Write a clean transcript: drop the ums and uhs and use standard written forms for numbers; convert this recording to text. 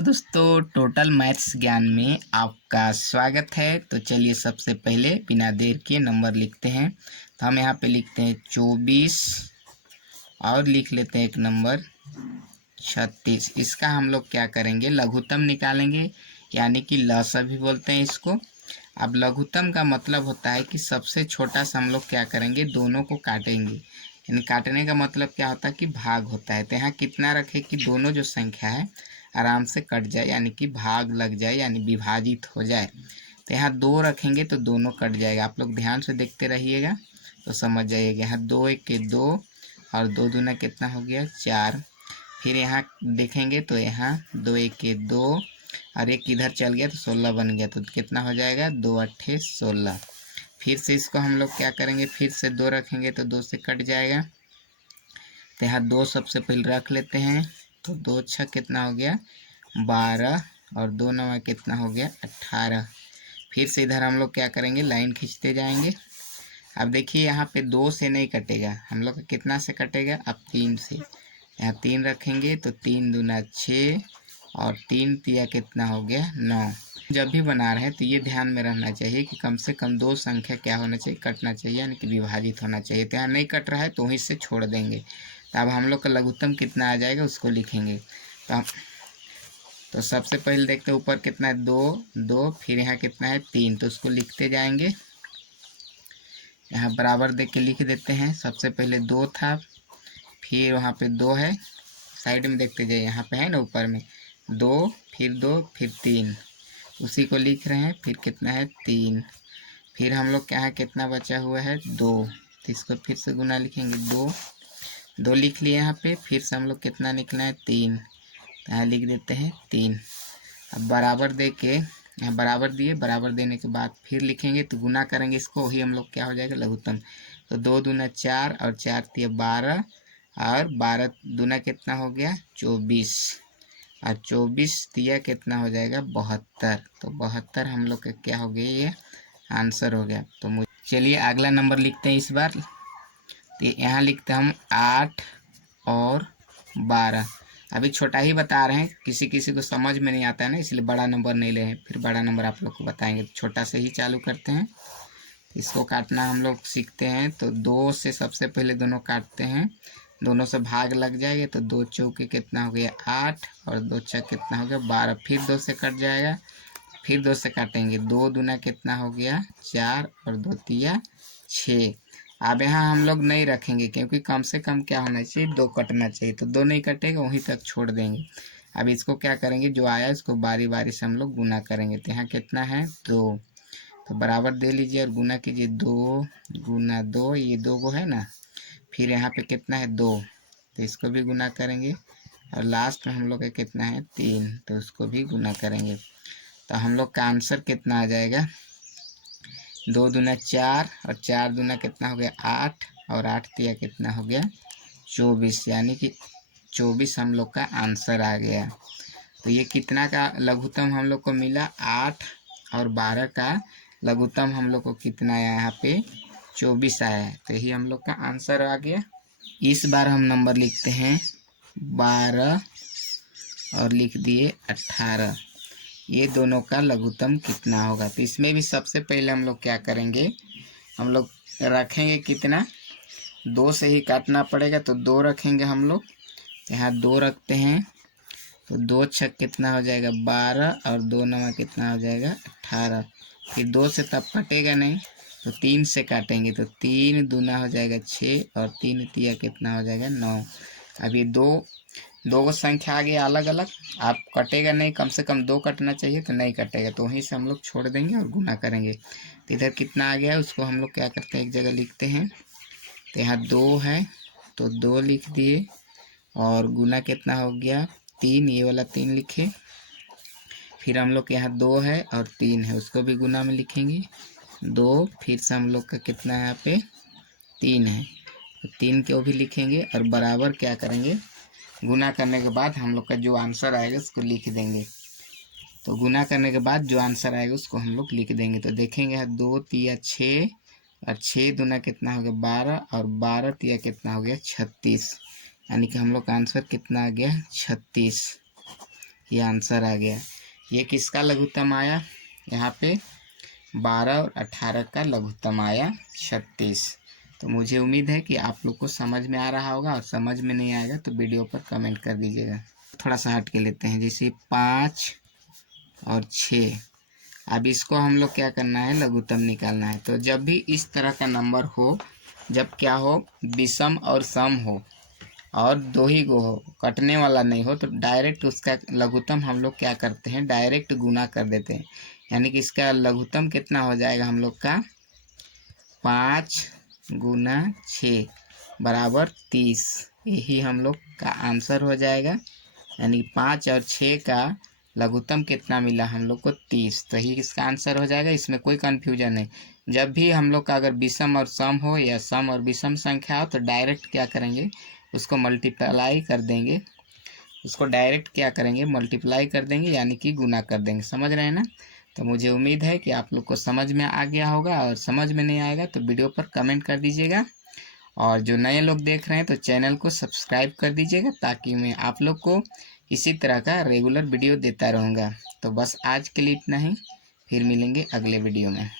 Hello दोस्तों, total maths ज्ञान में आपका स्वागत है। तो चलिए सबसे पहले बिना देर के नंबर लिखते हैं। तो हम यहाँ पे लिखते हैं 24 और लिख लेते हैं एक नंबर 36। इसका हम लोग क्या करेंगे, लघुत्तम निकालेंगे, यानी कि लसा भी बोलते हैं इसको। अब लघुत्तम का मतलब होता है कि सबसे छोटा सा हम लोग क्या करेंगे, दोनों को काटेंगे। यानी काटने का मतलब क्या होता है कि भाग होता है। तो यहाँ कितना रखें कि दोनों जो संख्या है आराम से कट जाए, यानी कि भाग लग जाए, यानी विभाजित हो जाए। तो यहाँ 2 रखेंगे तो दोनों कट जाएगा। आप लोग ध्यान से देखते रहिएगा तो समझ जाइएगा। यहाँ 2 1 के 2 और 2 दूना कितना हो गया 4। फिर यहाँ देखेंगे तो यहाँ 2 1 के 2 और एक इधर चल गया तो 16 बन गया। तो कितना हो जाएगा 2 8 16। फिर से इसको हम लोग क्या करेंगे, फिर से 2 रखेंगे तो 2 से कट जाएगा। तो यहाँ 2 सबसे पहले रख लेते हैं। तो 2 6 कितना हो गया 12 और 2 9 कितना हो गया 18। फिर से इधर हम लोग क्या करेंगे, लाइन खींचते जाएंगे। अब देखिए यहाँ पे 2 से नहीं कटेगा, हम लोग कितना से कटेगा, अब 3 से। यहाँ 3 रखेंगे तो 3 दूना 6 और 3 तिया कितना हो गया 9। जब भी बना रहे हैं तो ये ध्यान में रहना चाहिए कि कम से कम 2 संख्या क्या होना चाहिए, कटना चाहिए, यानी कि विभाजित होना चाहिए। तो यहाँ नहीं कट रहा है तो वहीं से छोड़ देंगे। तो अब हम लोग का लघुत्तम कितना आ जाएगा उसको लिखेंगे। तो सबसे पहले देखते हैं ऊपर कितना है 2 2, फिर यहाँ कितना है 3, तो उसको लिखते जाएंगे। यहाँ बराबर देख के लिख देते हैं। सबसे पहले 2 था, फिर वहाँ पे 2 है, साइड में देखते जाइए, यहाँ पे है ना ऊपर में 2, फिर 2, फिर 3, उसी को लिख रहे हैं। फिर कितना है 3, फिर हम लोग क्या है कितना बचा हुआ है 2, तो इसको फिर से गुना लिखेंगे। 2 लिख लिए यहाँ पे। फिर से हम लोग कितना निकला है 3, तो यहाँ लिख देते हैं 3। अब बराबर दे के यहाँ बराबर दिए, बराबर देने के बाद फिर लिखेंगे तो गुना करेंगे इसको, वही हम लोग क्या हो जाएगा लघुत्तम। तो 2 दूना 4 और 4 तिया 12 और 12 दूना कितना हो गया 24 और 24 तिया कितना हो जाएगा 72। तो 72 हम लोग का क्या हो गया, ये आंसर हो गया। तो मुझे चलिए अगला नंबर लिखते हैं इस बार। तो यहाँ लिखते हैं हम 8 और 12। अभी छोटा ही बता रहे हैं, किसी किसी को समझ में नहीं आता है ना, इसलिए बड़ा नंबर नहीं ले हैं। फिर बड़ा नंबर आप लोग को बताएंगे। तो छोटा से ही चालू करते हैं। इसको काटना हम लोग सीखते हैं। तो 2 से सबसे पहले दोनों काटते हैं, दोनों से भाग लग जाएगा। तो 2 चौके कितना हो गया 8 और 2 छः कितना हो गया 12। फिर 2 से कट जाएगा, फिर 2 से काटेंगे। 2 दूना कितना हो गया 4 और 2 तिया 6। अब यहाँ हम लोग नहीं रखेंगे क्योंकि कम से कम क्या होना चाहिए 2 कटना चाहिए। तो 2 नहीं कटेगा, वहीं तक छोड़ देंगे। अब इसको क्या करेंगे, जो आया इसको बारी बारी से हम लोग गुना करेंगे। तो यहाँ कितना है 2, तो बराबर दे लीजिए और गुना कीजिए। 2 गुना 2, ये 2 को है ना। फिर यहाँ पे कितना है 2, तो इसको भी गुना करेंगे। और लास्ट में हम लोग का कितना है 3, तो उसको भी गुना करेंगे। तो हम लोग का आंसर कितना आ जाएगा 2 दूना 4 और 4 दूना कितना हो गया 8 और 8 तिया कितना हो गया 24, यानी कि 24 हम लोग का आंसर आ गया। तो ये कितना का लघुत्तम हम लोग को मिला 8 और 12 का लघुत्तम हम लोग को कितना आया, यहाँ पे 24 आया है। तो यही हम लोग का आंसर आ गया। इस बार हम नंबर लिखते हैं 12 और लिख दिए 18। ये दोनों का लघुत्तम कितना होगा। तो इसमें भी सबसे पहले हम लोग क्या करेंगे, हम लोग रखेंगे कितना 2 से ही काटना पड़ेगा। तो 2 रखेंगे हम लोग, यहाँ 2 रखते हैं। तो 2 छक कितना हो जाएगा 12 और 2 नवा कितना हो जाएगा 18। फिर 2 से तब कटेगा नहीं, तो 3 से काटेंगे। तो 3 दूना हो जाएगा 6 और 3 तिया कितना हो जाएगा 9। अब ये दो को संख्या आ गया अलग अलग, आप कटेगा नहीं, कम से कम 2 कटना चाहिए, तो नहीं कटेगा। तो वहीं से हम लोग छोड़ देंगे और गुना करेंगे। तो इधर कितना आ गया उसको हम लोग क्या करते हैं, एक जगह लिखते हैं। तो यहाँ 2 है तो 2 लिख दिए और गुना कितना हो गया 3, ये वाला 3 लिखे। फिर हम लोग के यहाँ 2 है और 3 है, उसको भी गुना में लिखेंगे 2। फिर से हम लोग का कितना है यहाँ पे 3 है, तो 3 को भी लिखेंगे और बराबर क्या करेंगे, गुना करने के बाद हम लोग का जो आंसर आएगा उसको लिख देंगे। तो गुना करने के बाद जो आंसर आएगा उसको हम लोग लिख देंगे। तो देखेंगे यहाँ 2 तिया 6 और 6 दूना कितना हो गया 12 और 12 तिया कितना हो गया 36, यानी कि हम लोग का आंसर कितना आ गया 36। ये आंसर आ गया। ये किसका लघुत्तम आया? यहाँ पे 12 और 18 का लघुत्तम आया 36। तो मुझे उम्मीद है कि आप लोग को समझ में आ रहा होगा, और समझ में नहीं आएगा तो वीडियो पर कमेंट कर दीजिएगा। थोड़ा सा हट के लेते हैं, जैसे 5 और 6। अब इसको हम लोग क्या करना है, लघुत्तम निकालना है। तो जब भी इस तरह का नंबर हो, जब क्या हो, विषम और सम हो और दो ही गो हो, कटने वाला नहीं हो, तो डायरेक्ट उसका लघुत्तम हम लोग क्या करते हैं, डायरेक्ट गुना कर देते हैं। यानी कि इसका लघुत्तम कितना हो जाएगा हम लोग का, 5 गुना 6 बराबर 30। यही हम लोग का आंसर हो जाएगा। यानी 5 और 6 का लघुत्तम कितना मिला हम लोग को, 30। तो ही इसका आंसर हो जाएगा, इसमें कोई कन्फ्यूजन नहीं। जब भी हम लोग का अगर विषम और सम हो या सम और विषम संख्या हो, तो डायरेक्ट क्या करेंगे, उसको मल्टीप्लाई कर देंगे। उसको डायरेक्ट क्या करेंगे, मल्टीप्लाई कर देंगे, यानी कि गुना कर देंगे। समझ रहे हैं ना? तो मुझे उम्मीद है कि आप लोग को समझ में आ गया होगा, और समझ में नहीं आएगा तो वीडियो पर कमेंट कर दीजिएगा। और जो नए लोग देख रहे हैं तो चैनल को सब्सक्राइब कर दीजिएगा, ताकि मैं आप लोग को इसी तरह का रेगुलर वीडियो देता रहूँगा। तो बस आज के लिए इतना ही, फिर मिलेंगे अगले वीडियो में।